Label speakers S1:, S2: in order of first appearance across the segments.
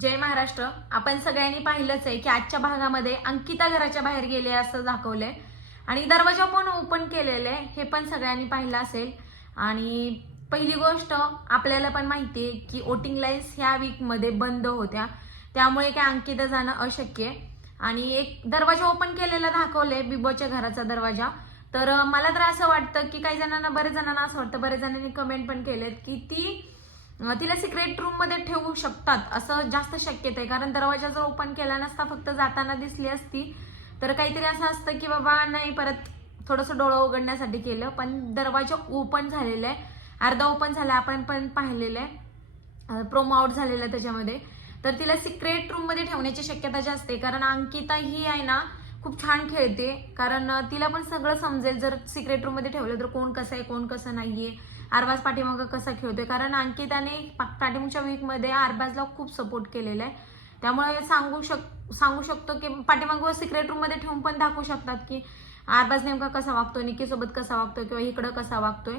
S1: जय महाराष्ट्र. आपण सगळ्यांनी पाहिलंच आहे की आजच्या भागामध्ये अंकिता घराच्या बाहेर गेले असं दाखवलंय. आणि दरवाजा पण ओपन केलेले आहे हे पण सगळ्यांनी पाहिलं असेल. आणि पहिली गोष्ट आपल्याला पण माहिती आहे की वोटिंग लाईन्स ह्या वीकमध्ये बंद होत्या. त्यामुळे काय अंकिता जाणं अशक्य आहे. आणि एक दरवाजा ओपन केलेला दाखवलंय बिबोच्या घराचा दरवाजा. तर मला तर असं वाटतं की काही जणांना बरेच जणांना असं वाटतं बरेच जणांनी कमेंट पण केलेत की ती तिला सिक्रेट रूममध्ये ठेवू शकतात असं जास्त शक्यता. आहे कारण दरवाजा जर ओपन केला नसता फक्त जाताना दिसली असती तर काहीतरी असं असतं की बाबा नाही परत थोडंसं डोळं उघडण्यासाठी केलं. पण दरवाजा ओपन झालेला आहे. अर्धा ओपन झाला आपण पण पाहिलेलं आहे. प्रोमो आउट झालेला आहे त्याच्यामध्ये. तर तिला सिक्रेट रूममध्ये ठेवण्याची शक्यता जास्त आहे. कारण अंकिता ही आहे ना खूप छान खेळते. कारण तिला पण सगळं समजेल. जर सिक्रेट रूममध्ये ठेवलं तर कोण कसं आहे कोण कसं नाहीये. आरबाज पाठीमागं कसा खेळतोय. कारण अंकिताने पा- पाठीमागच्या वीकमध्ये आरबाजला खूप सपोर्ट केलेला आहे. त्यामुळे सांगू शक सांगू शकतो की पाठीमागं सिक्रेट रूममध्ये ठेवून पण दाखवू शकतात की आरबाज नेमका कसा वागतोय निकीसोबत कसा वागतोय किंवा इकडं कसा वागतोय.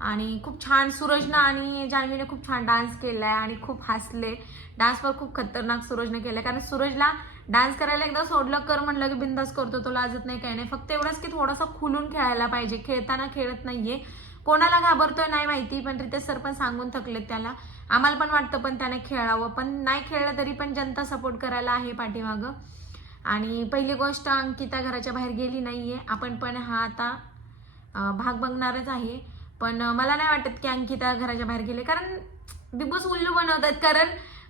S1: आणि खूप छान सूरजनं आणि जान्हवीने खूप छान डान्स केलाय आणि खूप हसले. डान्सवर खूप खतरनाक सूरजने केलाय. कारण सूरजला डान्स करायला एकदा सोडलं कर म्हणलं की बिंदास करतो तो लाजत नाही काही नाही. फक्त एवढंच की थोडासा खुलून खेळायला पाहिजे. खेळताना खेळत नाहीये. कोणाला घाबरतोय नाही माहिती पण रितेश सर पण सांगून थकलेत त्याला. आम्हाला पण वाटतं पण त्याने खेळावं पण नाही खेळलं तरी पण जनता सपोर्ट करायला आहे पाठीमागं. आणि पहिली गोष्ट अंकिता घराच्या बाहेर गेली नाहीये. आपण पण हा आता भाग बघणारच आहे. पण मला नाही वाटत की अंकिता घराच्या बाहेर गेले. कारण बिग बॉस उल्लू बनवतात. कारण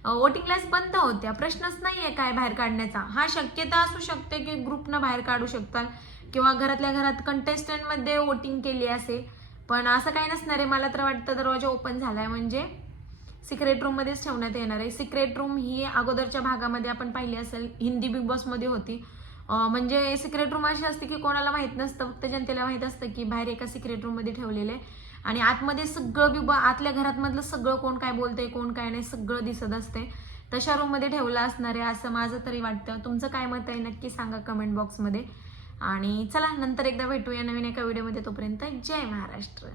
S1: वोटिंग क्लास बंद होत्या. प्रश्नच नाही आहे काय बाहेर काढण्याचा. हा शक्यता असू शकते की ग्रुपनं बाहेर काढू शकतात किंवा घरातल्या घरात कंटेस्टंटमध्ये वोटिंग केली असेल. पण असं काही नसणार आहे. मला तर वाटतं दरवाजा ओपन झाला आहे म्हणजे सिक्रेट रूममध्येच ठेवण्यात येणार आहे. सिक्रेट रूम ही अगोदरच्या भागामध्ये आपण पाहिली असेल. हिंदी बिग बॉसमध्ये होती. म्हणजे सिक्रेट रूम अशी असते की कोणाला माहीत नसतं. फक्त जनतेला माहीत असतं की बाहेर एका सिक्रेट रूममध्ये ठेवलेलं आहे. आणि आतमध्ये सगळं बिग आतल्या घरात मधलं सगळं कोण काय बोलतंय कोण काय नाही सगळं दिसत असते. तशा रूममध्ये ठेवलं असणार आहे असं माझं तरी वाटतं. तुमचं काय मत आहे नक्की सांगा कमेंट बॉक्समध्ये आणि चला नंतर एकदा भेटूया नवीन एका व्हिडिओमध्ये तोपर्यंत जय महाराष्ट्र.